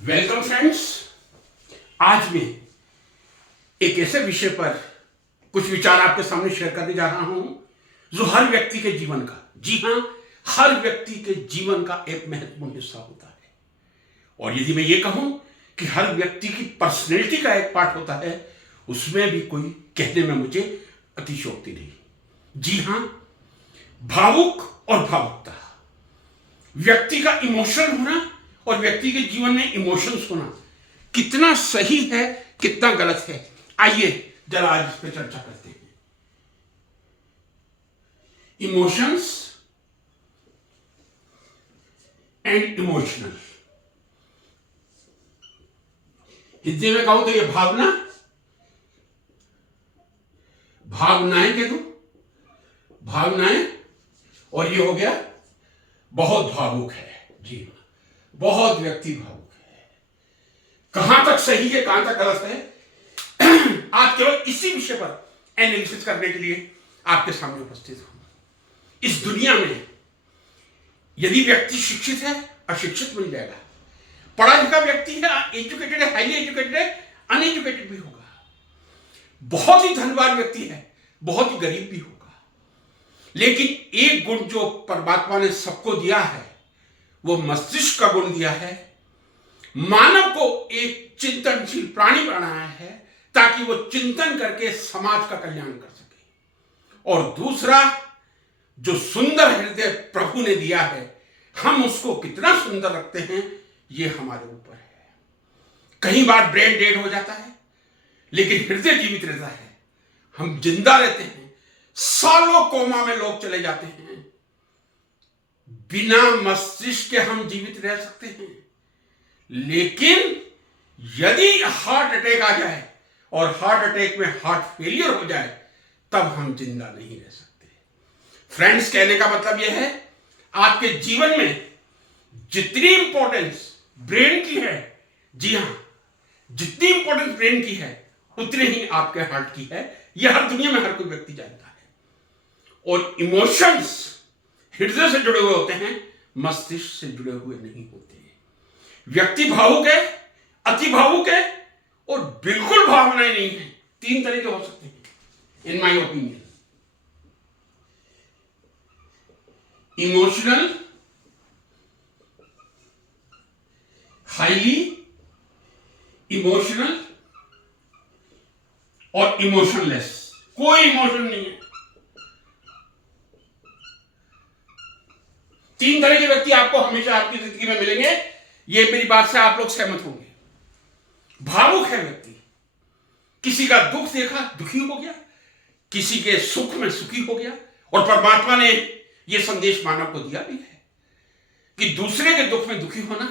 Welcome friends. आज मैं एक ऐसे विषय पर कुछ विचार आपके सामने शेयर करने जा रहा हूं जो हर व्यक्ति के जीवन का, जी हां, हर व्यक्ति के जीवन का एक महत्वपूर्ण हिस्सा होता है। और यदि मैं ये कहूं कि हर व्यक्ति की पर्सनैलिटी का एक पार्ट होता है, उसमें भी कोई कहने में मुझे अतिशयोक्ति नहीं। जी हां, भावुक और भावुकता, व्यक्ति का इमोशनल होना और व्यक्ति के जीवन में इमोशंस होना कितना सही है, कितना गलत है, आइए जरा आज इस पर चर्चा करते हैं। इमोशंस एंड इमोशनल, हिंदी में कहूं तो ये भावनाएं कह दो, भावनाएं, और ये हो गया बहुत भावुक है। जी, बहुत व्यक्ति भावुक है। कहां तक सही है, कहां तक गलत है, आज केवल इसी विषय पर एनालिसिस करने के लिए आपके सामने उपस्थित हूं। इस दुनिया में यदि व्यक्ति शिक्षित है, अशिक्षित मिल जाएगा, पढ़ा लिखा व्यक्ति है, एजुकेटेड है, हाईली एजुकेटेड है, अनएजुकेटेड भी होगा, बहुत ही धनवान व्यक्ति है, बहुत ही गरीब भी होगा। लेकिन एक गुण जो परमात्मा ने सबको दिया है, वो मस्तिष्क का गुण दिया है। मानव को एक चिंतनशील प्राणी बनाया है ताकि वो चिंतन करके समाज का कल्याण कर सके। और दूसरा, जो सुंदर हृदय प्रभु ने दिया है, हम उसको कितना सुंदर रखते हैं ये हमारे ऊपर है। कई बार ब्रेन डेड हो जाता है, लेकिन हृदय जीवित रहता है, हम जिंदा रहते हैं। सालों कोमा में लोग चले जाते हैं, बिना मस्तिष्क के हम जीवित रह सकते हैं। लेकिन यदि हार्ट अटैक आ जाए और हार्ट अटैक में हार्ट फेलियर हो जाए, तब हम जिंदा नहीं रह सकते। फ्रेंड्स, कहने का मतलब यह है, आपके जीवन में जितनी इंपॉर्टेंस ब्रेन की है, जी हां, जितनी इंपॉर्टेंस ब्रेन की है, उतनी ही आपके हार्ट की है। यह हर दुनिया में हर कोई व्यक्ति जानता है। और इमोशंस हृदय से जुड़े हुए होते हैं, मस्तिष्क से जुड़े हुए नहीं होते। व्यक्ति भावुक है, अति भावुक है, और बिल्कुल भावनाएं नहीं है। तीन तरीके हो सकते हैं in my opinion: emotional, highly emotional और इमोशनलेस। कोई इमोशन नहीं है। तीन तरह के व्यक्ति आपको हमेशा आपकी जिंदगी में मिलेंगे, ये मेरी बात से आप लोग सहमत होंगे। भावुक है व्यक्ति, किसी का दुख देखा दुखी हो गया, किसी के सुख में सुखी हो गया। और परमात्मा ने यह संदेश मानव को दिया भी है कि दूसरे के दुख में दुखी होना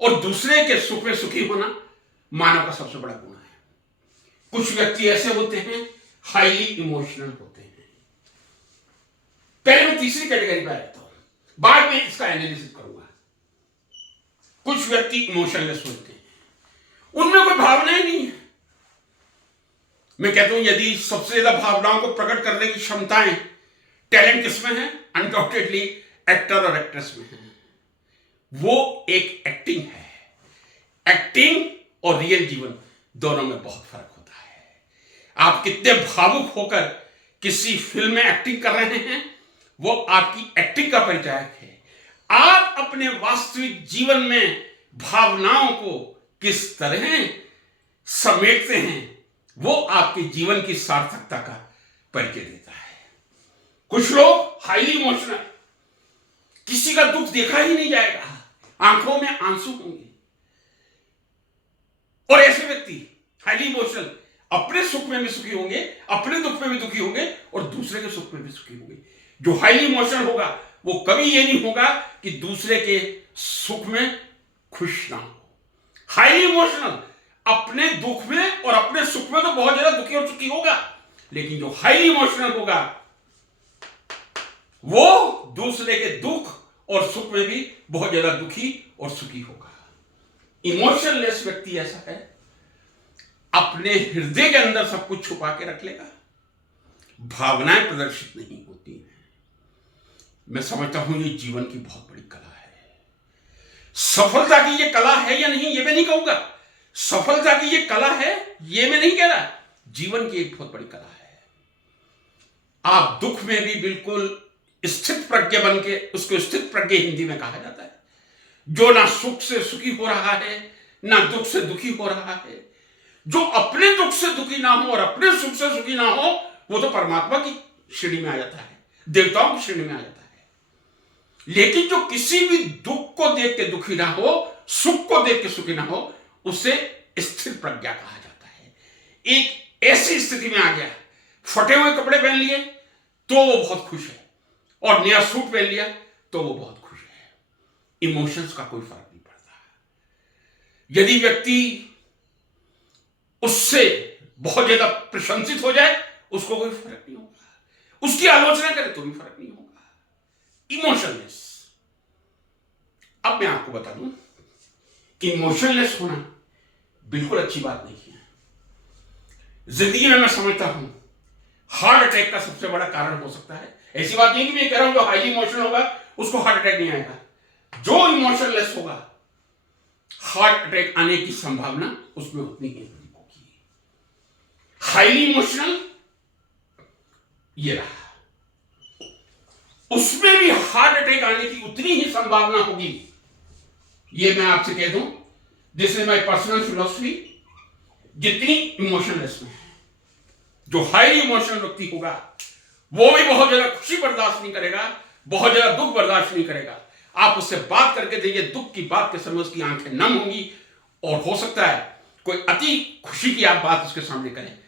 और दूसरे के सुख में सुखी होना मानव का सबसे बड़ा गुण है। कुछ व्यक्ति ऐसे होते हैं, हाईली इमोशनल होते हैं। पहले मैं तीसरी कैटेगरी पर रहता हूं, बाद में इसका एनालिसिस करूंगा। कुछ व्यक्ति इमोशनलेस होते हैं, उनमें कोई भावनाएं नहीं है। मैं कहता हूं, यदि सबसे ज्यादा भावनाओं को प्रकट करने की क्षमताएं, टैलेंट किसमें है? अनडाउटेडली एक्टर और एक्ट्रेस में है। वो एक एक्टिंग है। एक्टिंग और रियल जीवन दोनों में बहुत फर्क होता है। आप कितने भावुक होकर किसी फिल्म में एक्टिंग कर रहे हैं, वो आपकी एक्टिंग का परिचायक है। आप अपने वास्तविक जीवन में भावनाओं को किस तरह समेटते हैं, वो आपके जीवन की सार्थकता का परिचय देता है। कुछ लोग हाईली इमोशनल, किसी का दुख देखा ही नहीं जाएगा, आंखों में आंसू होंगे। और ऐसे व्यक्ति हाईली इमोशनल अपने सुख में भी सुखी होंगे, अपने दुख में भी दुखी होंगे, और दूसरे के सुख में भी सुखी होंगे। जो हाईली इमोशनल होगा, वो कभी ये नहीं होगा कि दूसरे के सुख में खुश ना हो। हाईली इमोशनल अपने दुख में और अपने सुख में तो बहुत ज्यादा दुखी और सुखी होगा, लेकिन जो हाईली इमोशनल होगा, वो दूसरे के दुख और सुख में भी बहुत ज्यादा दुखी और सुखी होगा। इमोशनलेस व्यक्ति ऐसा है, अपने हृदय के अंदर सब कुछ छुपा के रख लेगा, भावनाएं प्रदर्शित नहीं होती हैं। मैं समझता हूं ये जीवन की बहुत बड़ी कला है। सफलता की ये कला है या नहीं ये मैं नहीं कहूंगा, सफलता की ये कला है ये मैं नहीं कह रहा, जीवन की एक बहुत बड़ी कला है। आप दुख में भी बिल्कुल स्थित प्रज्ञ बन के, उसको स्थित प्रज्ञ हिंदी में कहा जाता है, जो ना सुख से सुखी हो रहा है ना दुख से दुखी हो रहा है, जो अपने दुख से दुखी ना हो और अपने सुख से सुखी ना हो, वो तो परमात्मा की श्रेणी में आ जाता है, देवताओं की श्रेणी में आ जाता है। लेकिन जो किसी भी दुख को देख के दुखी ना हो, सुख को देख के सुखी ना हो, उसे स्थिर प्रज्ञा कहा जाता है। एक ऐसी स्थिति में आ गया, फटे हुए कपड़े पहन लिए तो वो बहुत खुश है, और नया सूट पहन लिया तो वो बहुत खुश है। इमोशंस का कोई फर्क नहीं पड़ता। यदि व्यक्ति उससे बहुत ज्यादा प्रशंसित हो जाए, उसको कोई फर्क नहीं होगा, उसकी आलोचना करे तो भी फर्क नहीं होगा। इमोशनलेस। अब मैं आपको बता दूं, इमोशनलेस होना बिल्कुल अच्छी बात नहीं है। जिंदगी में मैं समझता हूं हार्ट अटैक का सबसे बड़ा कारण हो सकता है, ऐसी बात नहीं कि मैं कह रहा हूं जो हाईली इमोशनल होगा उसको हार्ट अटैक नहीं आएगा, जो इमोशनलेस होगा हार्ट अटैक आने की संभावना उसमें उतनी ही होगी। हाईली इमोशनल ये रहा, उसमें भी हार्ट अटैक आने की उतनी ही संभावना होगी, ये मैं आपसे कह दूं, this is my personal philosophy, जितनी इमोशनलेस में है। जो हाईली इमोशनल व्यक्ति होगा वो भी बहुत ज्यादा खुशी बर्दाश्त नहीं करेगा, बहुत ज्यादा दुख बर्दाश्त नहीं करेगा। आप उससे बात करके देखिए, दुख की बात के समय उसकी आंखें नम होंगी, और हो सकता है कोई अति खुशी की आप बात उसके सामने करें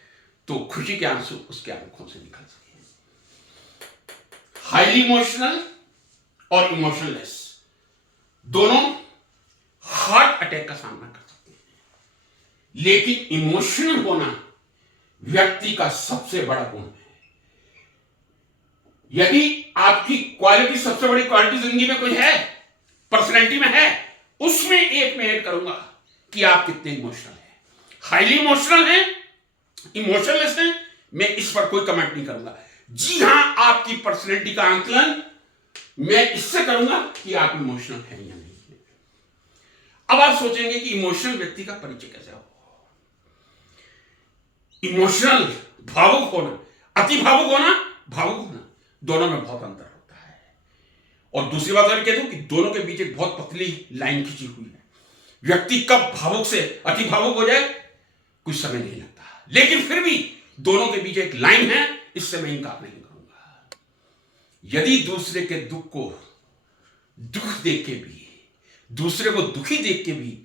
तो खुशी के आंसू उसके आंखों से निकल सके। हाईली इमोशनल और इमोशनलेस दोनों हार्ट अटैक का सामना कर सकते हैं, लेकिन इमोशनल होना व्यक्ति का सबसे बड़ा गुण है। यदि आपकी क्वालिटी, सबसे बड़ी क्वालिटी जिंदगी में कोई है, पर्सनैलिटी में है, उसमें एक मैं ऐड करूंगा कि आप कितने इमोशनल हैं। हाईली इमोशनल हैं, इमोशनलेस हैं, मैं इस पर कोई कमेंट नहीं करूंगा। जी हां, आपकी पर्सनैलिटी का आंकलन मैं इससे करूंगा कि आप इमोशनल हैं या नहीं है। अब आप सोचेंगे कि इमोशनल व्यक्ति का परिचय कैसे हो। इमोशनल, भावुक होना, अति भावुक होना, भावुक होना, दोनों में बहुत अंतर होता है। और दूसरी बात और कह दूं कि दोनों के बीच एक बहुत पतली लाइन खींची हुई है। व्यक्ति कब भावुक से अति भावुक हो जाए कुछ समय नहीं लगता, लेकिन फिर भी दोनों के बीच एक लाइन है, इससे मैं इनकार नहीं करूंगा। यदि दूसरे के दुख को दुख देख के भी, दूसरे को दुखी देख के भी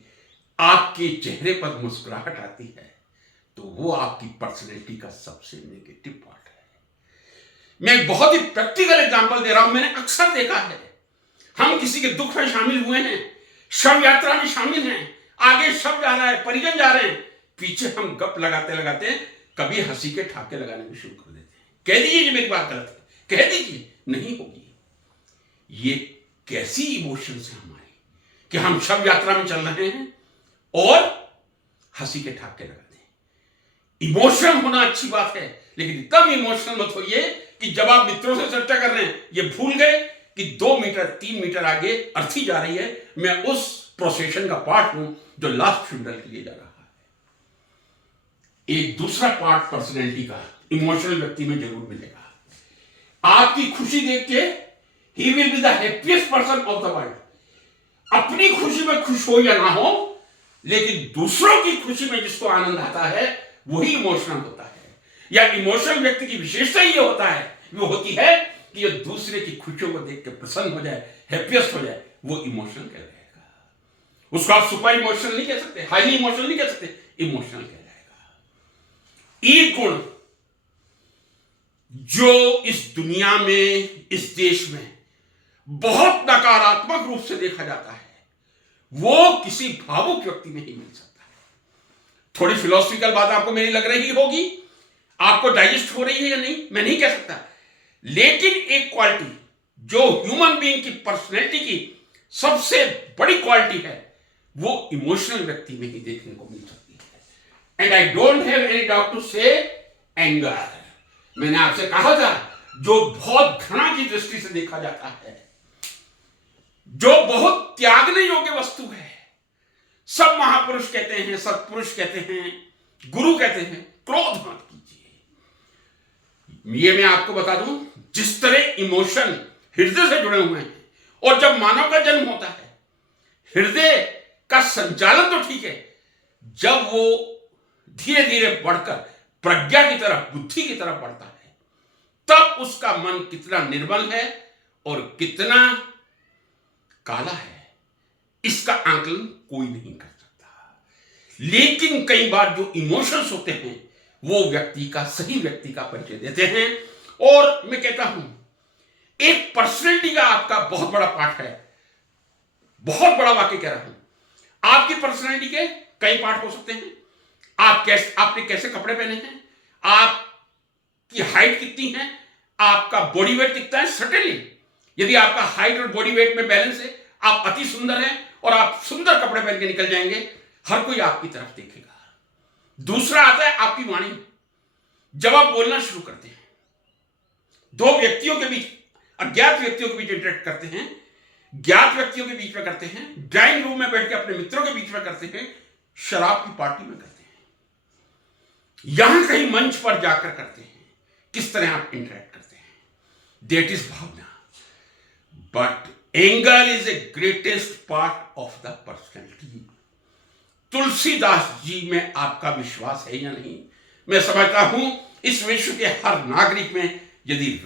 आपके चेहरे पर मुस्कुराहट आती है तो वो आपकी पर्सनैलिटी का सबसे नेगेटिव पार्ट है। मैं एक बहुत ही प्रैक्टिकल एग्जांपल दे रहा हूं। मैंने अक्सर देखा है, हम किसी के दुख में शामिल हुए हैं, शव यात्रा में शामिल हैं, आगे शव जा रहा है, परिजन जा रहे हैं, पीछे हम गप लगाते लगाते कभी हंसी के ठाके लगाने भी शुरू कर देते हैं। कह दीजिए कि मेरी बात गलत है, कह दीजिए, नहीं होगी। ये कैसी इमोशंस है हमारी कि हम शव यात्रा में चल रहे हैं और हंसी के ठाके लगाते हैं। इमोशनल होना अच्छी बात है, लेकिन इतना भी इमोशनल मत होइए कि जब आप मित्रों से चर्चा कर रहे हैं ये भूल गए कि 2 मीटर 3 मीटर आगे अर्थी जा रही है, मैं उस प्रोसेशन का पार्ट हूं जो लास्ट फ्यूनरल के लिए जा रहा है। एक दूसरा पार्ट पर्सनैलिटी का इमोशनल व्यक्ति में जरूर मिलेगा। आपकी खुशी देख के he will be the happiest person of the world. अपनी खुशी में खुश हो या ना हो, लेकिन दूसरों की खुशी में जिसको आनंद आता है वही इमोशनल होता है। या इमोशनल व्यक्ति की विशेषता ये होता है, वो होती है कि ये दूसरे की खुशियों को देख के प्रसन्न हो जाए, हैप्पीएस्ट हो जाए, वो इमोशनल कहलाएगा। उसको आप सुपर इमोशनल नहीं कह सकते, हाईली इमोशनल नहीं कह सकते, इमोशनल कहलाएगा। एक गुण जो इस दुनिया में, इस देश में बहुत नकारात्मक रूप से देखा जाता है, वो किसी भावुक व्यक्ति में ही मिल सकता है। थोड़ी फिलोसफिकल बात आपको मेरी लग रही होगी, आपको डाइजेस्ट हो रही है या नहीं मैं नहीं कह सकता, लेकिन एक क्वालिटी जो ह्यूमन बीइंग की पर्सनैलिटी की सबसे बड़ी क्वालिटी है, वो इमोशनल व्यक्ति में ही देखने को मिल सकती है। And I don't have any doubt to say anger. मैंने आपसे कहा था जो बहुत घृणा की दृष्टि से देखा जाता है, जो बहुत त्यागने योग्य वस्तु है। सब महापुरुष कहते हैं, सत्पुरुष कहते हैं, गुरु कहते हैं, क्रोध मत कीजिए। ये मैं आपको बता दूं, जिस तरह इमोशन हृदय से जुड़े हुए हैं, और जब मानव का जन्म होता है, हृदय का संचालन तो ठीक है, जब वो धीरे धीरे बढ़कर प्रज्ञा की तरफ, बुद्धि की तरफ बढ़ता है, तब उसका मन कितना निर्मल है और कितना काला है, इसका आकलन कोई नहीं कर सकता। लेकिन कई बार जो इमोशंस होते हैं वो व्यक्ति का, सही व्यक्ति का परिचय देते हैं। और मैं कहता हूं, एक पर्सनैलिटी का आपका बहुत बड़ा पार्ट है। बहुत बड़ा वाक्य कह रहा हूं, आपकी पर्सनैलिटी के कई पार्ट हो सकते हैं। आपने कैसे कपड़े पहने हैं, आपकी हाइट कितनी है, आपका बॉडी वेट कितना है। सटनली यदि आपका हाइट और बॉडी वेट में बैलेंस है, आप अति सुंदर हैं और आप सुंदर कपड़े पहन के निकल जाएंगे, हर कोई आपकी तरफ देखेगा। दूसरा आता है आपकी वाणी। जब आप बोलना शुरू करते हैं, दो व्यक्तियों के बीच, अज्ञात व्यक्तियों के बीच इंटरेक्ट करते हैं, ज्ञात व्यक्तियों के बीच में करते हैं, ड्राइंग रूम में बैठ के अपने मित्रों के बीच में करते हैं, शराब की पार्टी में करते हैं, यहां कहीं मंच पर जाकर करते हैं, किस तरह आप इंटरेक्ट करते हैं, दैट इज भावना। But anger is a greatest part of the personality. Tulsidas ji में आपका विश्वास है या नहीं? मैं समझता हूं इस विश्व के हर नागरिक में यदि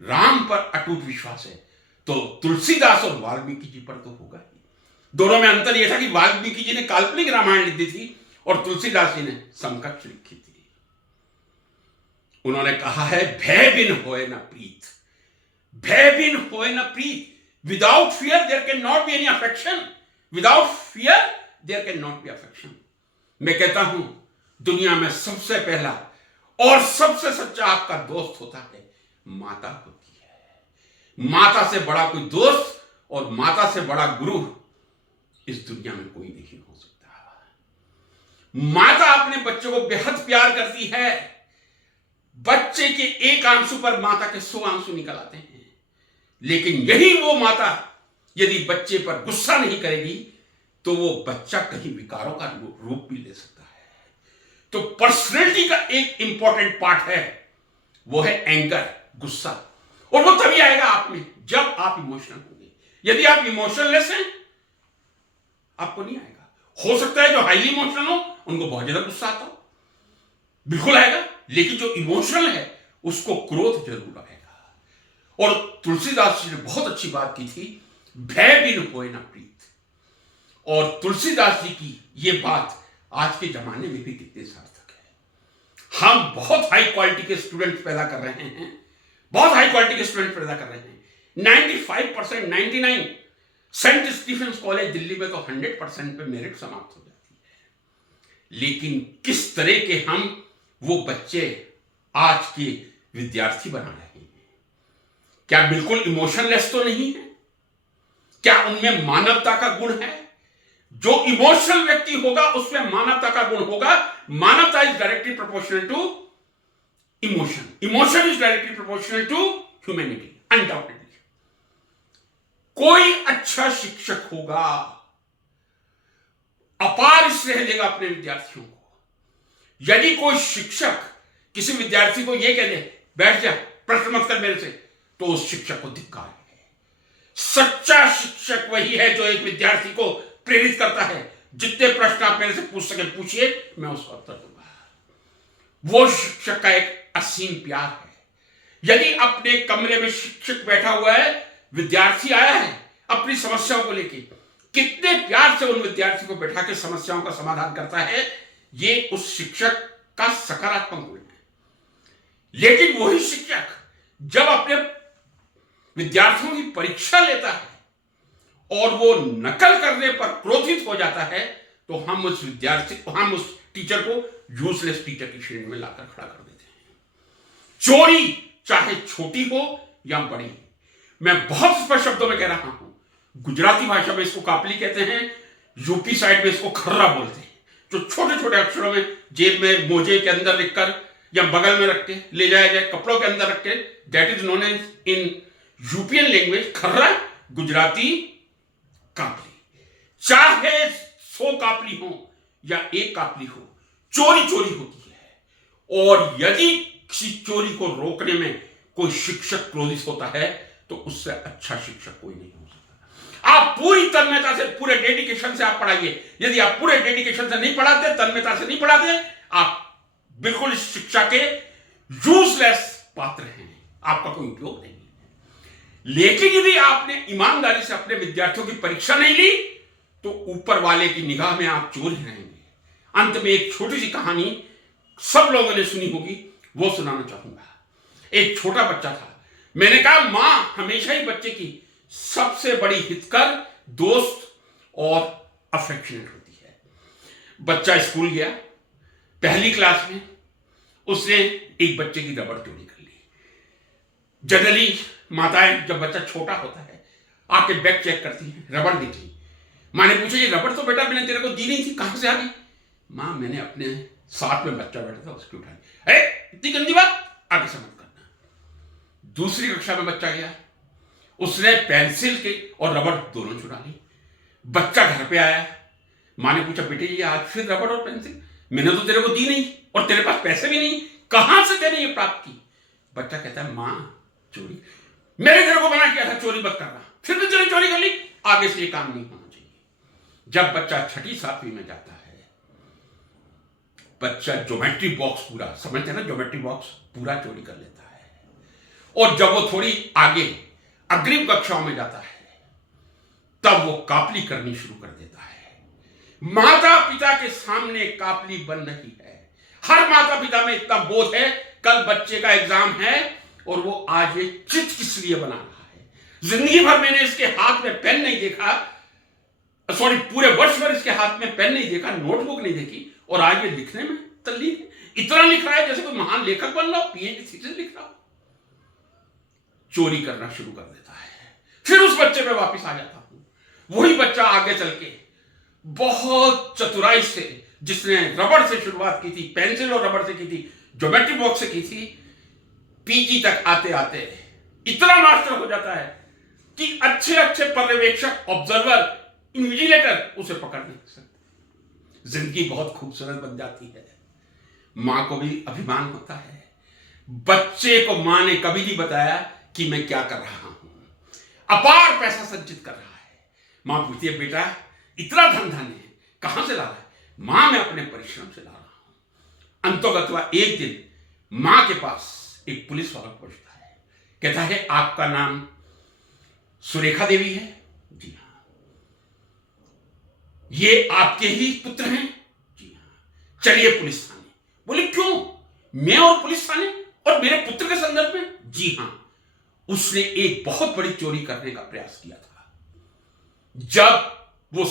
राम पर अटूट विश्वास है तो तुलसीदास और वाल्मीकि जी पर तो होगा ही। दोनों में अंतर यह था कि वाल्मीकि जी ने काल्पनिक रामायण लिख दी थी और तुलसीदास जी ने समकक्ष लिखी थी। उन्होंने कहा है, भय बिन होए न प्रीत, भय बिन होए न प्रीत। Without fear there can not be any affection, without fear there can not be affection. मैं कहता हूं, दुनिया में सबसे पहला और सबसे सच्चा आपका दोस्त होता है माता होती है। माता से बड़ा कोई दोस्त और माता से बड़ा गुरु इस दुनिया में कोई नहीं हो सकता। माता अपने बच्चों को बेहद प्यार करती है। बच्चे के एक आंसू पर माता के 100 आंसू निकल आते हैं। लेकिन यही वो माता यदि बच्चे पर गुस्सा नहीं करेगी तो वो बच्चा कहीं विकारों का रूप भी ले सकता है। तो पर्सनैलिटी का एक इंपॉर्टेंट पार्ट है, वो है एंगर, गुस्सा। और वो तभी आएगा आप में जब आप इमोशनल होंगे। यदि आप इमोशनलेस हैं, आपको नहीं आएगा। हो सकता है जो हाईली इमोशनल हो उनको बहुत ज्यादा गुस्सा आता हो, बिल्कुल आएगा। लेकिन जो इमोशनल है उसको क्रोध जरूर आएगा। और तुलसीदास जी ने बहुत अच्छी बात की थी, भय बिन होए ना प्रीत। और तुलसीदास जी की यह बात आज के जमाने में भी कितने सार्थक है। हम बहुत हाई क्वालिटी के स्टूडेंट पैदा कर रहे हैं, बहुत हाई क्वालिटी के स्टूडेंट पैदा कर रहे हैं। 95%, 99 सेंट स्टीफेंस कॉलेज दिल्ली में तो 100% पे मेरिट समाप्त हो जाती है। लेकिन किस तरह के हम वो बच्चे आज के विद्यार्थी बना रहे हैं? क्या बिल्कुल इमोशनलेस तो नहीं है? क्या उनमें मानवता का गुण है? जो इमोशनल व्यक्ति होगा उसमें मानवता का गुण होगा। मानवता is directly proportional to emotion, emotion is directly proportional to humanity, undoubtedly. कोई अच्छा शिक्षक होगा, अपार स्नेह देगा अपने विद्यार्थियों को। यदि कोई शिक्षक किसी विद्यार्थी को यह कह दे, बैठ जा, प्रश्न मत कर मेरे से, तो उस शिक्षक को धिक्कार है। सच्चा शिक्षक वही है जो एक विद्यार्थी को प्रेरित करता है, जितने प्रश्न आप मेरे से पूछ सके पूछिए, मैं उसका उत्तर दूंगा। वो शिक्षक का एक असीम प्यार है। यदि अपने कमरे में शिक्षक बैठा हुआ है, विद्यार्थी आया है अपनी समस्याओं को लेके, कितने प्यार से उन विद्यार्थी को बैठा के समस्याओं का समाधान करता है, ये उस शिक्षक का सकारात्मक गुण है। लेकिन वही शिक्षक जब अपने विद्यार्थियों की परीक्षा लेता है और वो नकल करने पर क्रोधित हो जाता है, तो हम उस टीचर को यूजलेस टीचर की श्रेणी में लाकर खड़ा कर देते हैं। चोरी चाहे छोटी हो या बड़ी, मैं बहुत स्पष्ट शब्दों में कह रहा हूं, गुजराती भाषा में इसको कापली कहते हैं, यूपी साइड में इसको खर्रा बोलते हैं। जो छोटे छोटे अक्षरों में जेब में मोजे के अंदर लिखकर या बगल में रख के ले जाया जाए, कपड़ों के अंदर रख के, that is known as in यूपियन लैंग्वेज खर्रा, गुजराती कापली, चाहे 100 कापली हो या 1 कापली हो, चोरी चोरी होती है। और यदि किसी चोरी को रोकने में कोई शिक्षक क्रोधित होता है तो उससे अच्छा शिक्षक कोई नहीं हो सकता। आप पूरी तन्मयता से, पूरे डेडिकेशन से आप पढ़ाइए। यदि आप पूरे डेडिकेशन से नहीं पढ़ाते, तन्मयता से नहीं पढ़ाते, आप बिल्कुल इस शिक्षा के यूजलेस पात्र हैं, आपका कोई उपयोग नहीं है। लेकिन यदि आपने ईमानदारी से अपने विद्यार्थियों की परीक्षा नहीं ली तो ऊपर वाले की निगाह में आप चोर ही रहेंगे। अंत में एक छोटी सी कहानी सब लोगों ने सुनी होगी, वो सुनाना चाहूंगा। एक छोटा बच्चा था। मैंने कहा मां हमेशा ही बच्चे की सबसे बड़ी हितकर, दोस्त और अफेक्शनेट होती है। बच्चा स्कूल गया, पहली क्लास में उसने एक बच्चे की रबड़ चोरी कर ली। जनरली माताएं जब बच्चा छोटा होता है आके बैग चेक करती हैं, रबड़ देखी। मां ने पूछा ये रबड़ तो बेटा मैंने तेरे को दी नहीं थी, कहां से आ गई? मां मैंने अपने साथ में बच्चा बैठा था उसकी उठाई। अरे इतनी गंदी बात, आगे से मत करना। दूसरी कक्षा में बच्चा गया, उसने पेंसिल के और रबड़ दोनों चुरा ली। बच्चा घर पे आया, मां ने पूछा बेटे ये आज फिर रबड़ और पेंसिल? मैंने तो तेरे को दी नहीं और तेरे पास पैसे भी नहीं, कहां से तेने ये प्राप्त की? बच्चा कहता है मां चोरी, मैंने तेरे को मना किया था चोरी मत करना, फिर भी तेरे चोरी कर ली, आगे से ये काम नहीं होना चाहिए। जब बच्चा 6ठी 7वीं में जाता है, बच्चा ज्योमेट्री बॉक्स पूरा, समझते हैं ना, ज्योमेट्री बॉक्स पूरा चोरी कर लेता है। और जब वो थोड़ी आगे अग्रिम कक्षाओं में जाता है तब वो कापली करनी शुरू कर देता है। माता पिता के सामने कापली बन रही है। हर माता पिता में इतना बोध है कल बच्चे का एग्जाम है और वो आज ये चिट किस लिए बना रहा है। जिंदगी भर मैंने इसके हाथ में पेन नहीं देखा, सॉरी पूरे वर्ष भर इसके हाथ में पेन नहीं देखा, नोटबुक नहीं देखी, और आज ये लिखने में तल्लीन है। इतना लिख रहा है जैसे कोई महान लेखक बन रहा हो, पीएचडी थीसिस लिख रहा हो। चोरी करना शुरू कर देता है। फिर उस बच्चे पे वापस आ जाता हूं। वही बच्चा आगे चल के बहुत चतुराई से, जिसने रबड़ से शुरुआत की थी, पेंसिल और रबड़ से की थी, ज्योमेट्री बॉक्स से की थी, पीजी तक आते आते इतना मास्टर हो जाता है कि अच्छे अच्छे पर्यवेक्षक, ऑब्जर्वर, इन्विजिलेटर उसे पकड़ नहीं सकते। जिंदगी बहुत खूबसूरत बन जाती है। मां को भी अभिमान होता है। बच्चे को मां ने कभी नहीं बताया कि मैं क्या कर रहा हूं, अपार पैसा संचित कर रहा है। मां पूछती है बेटा इतना धन धान्य कहां से ला रहा है? मां मैं अपने परिश्रम से ला रहा हूं। अंतोगत्वा एक दिन मां के पास एक पुलिस वाला पहुंचता है, कहता है आपका नाम सुरेखा देवी है? जी हां। ये आपके ही पुत्र हैं? जी हां। चलिए पुलिस थाने। बोले क्यों, मैं और पुलिस थाने और मेरे पुत्र के संदर्भ में? जी हां, उसने एक बहुत बड़ी चोरी करने का प्रयास किया था। जब वो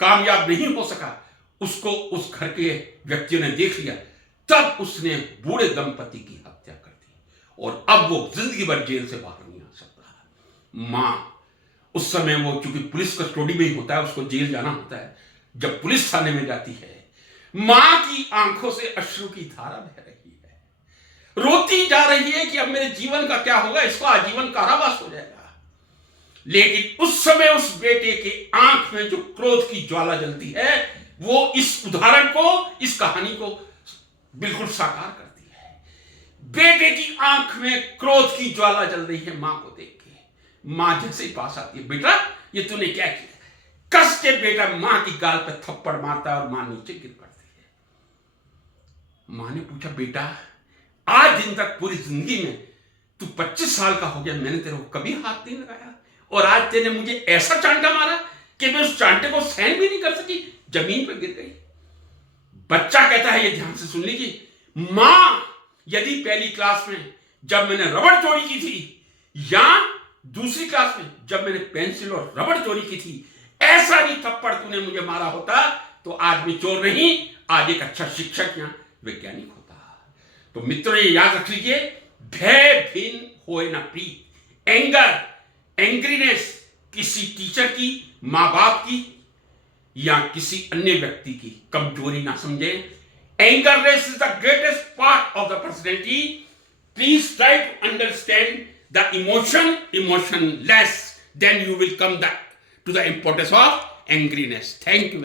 कामयाब नहीं हो सका, उसको उस घर के व्यक्तियों ने देख लिया, तब उसने बूढ़े दंपति की हत्या कर दी और अब वो जिंदगी भर जेल से बाहर नहीं आ सकता। मां उस समय, वो चूंकि पुलिस कस्टडी में ही होता है, उसको जेल जाना होता है, जब पुलिस थाने में जाती है, मां की आंखों से अश्रु की धारा बह रही है, रोती जा रही है कि अब मेरे जीवन का क्या होगा, इसको आजीवन कारावास हो जाएगा। लेकिन उस समय उस बेटे के आंख में जो क्रोध की ज्वाला जलती है, वो इस उदाहरण को, इस कहानी को बिल्कुल साकार करती है। बेटे की आंख में क्रोध की ज्वाला जल रही है मां को देख के। मां जैसे ही पास आती है, बेटा ये तूने क्या किया? कस के बेटा मां की गाल पे थप्पड़ मारता है और मां नीचे गिर पड़ती है। मां ने पूछा बेटा आज दिन तक पूरी जिंदगी में तू 25 साल का हो गया, मैंने तेरे को कभी हाथ नहीं लगाया, और आज तेने मुझे ऐसा चांटा मारा कि मैं उस चांटे को सहन भी नहीं कर सकी, जमीन पर गिर गई। बच्चा कहता है, ये ध्यान से सुन लीजिए, मां यदि पहली क्लास में जब मैंने रबड़ चोरी की थी, या दूसरी क्लास में जब मैंने पेंसिल और रबड़ चोरी की थी, ऐसा भी थप्पड़ तूने मुझे मारा होता तो आज मैं चोर नहीं, आज एक अच्छा शिक्षक या वैज्ञानिक होता। तो मित्रों ये याद रख लीजिए, भय भिन्न होए ना प्रीत। एंग्रीनेस किसी टीचर की, मां बाप की या किसी अन्य व्यक्ति की कमजोरी ना समझे। Angerness is the greatest part of the personality. Please try to understand the emotion, emotionless, then you will come back to the importance of angriness. Thank you.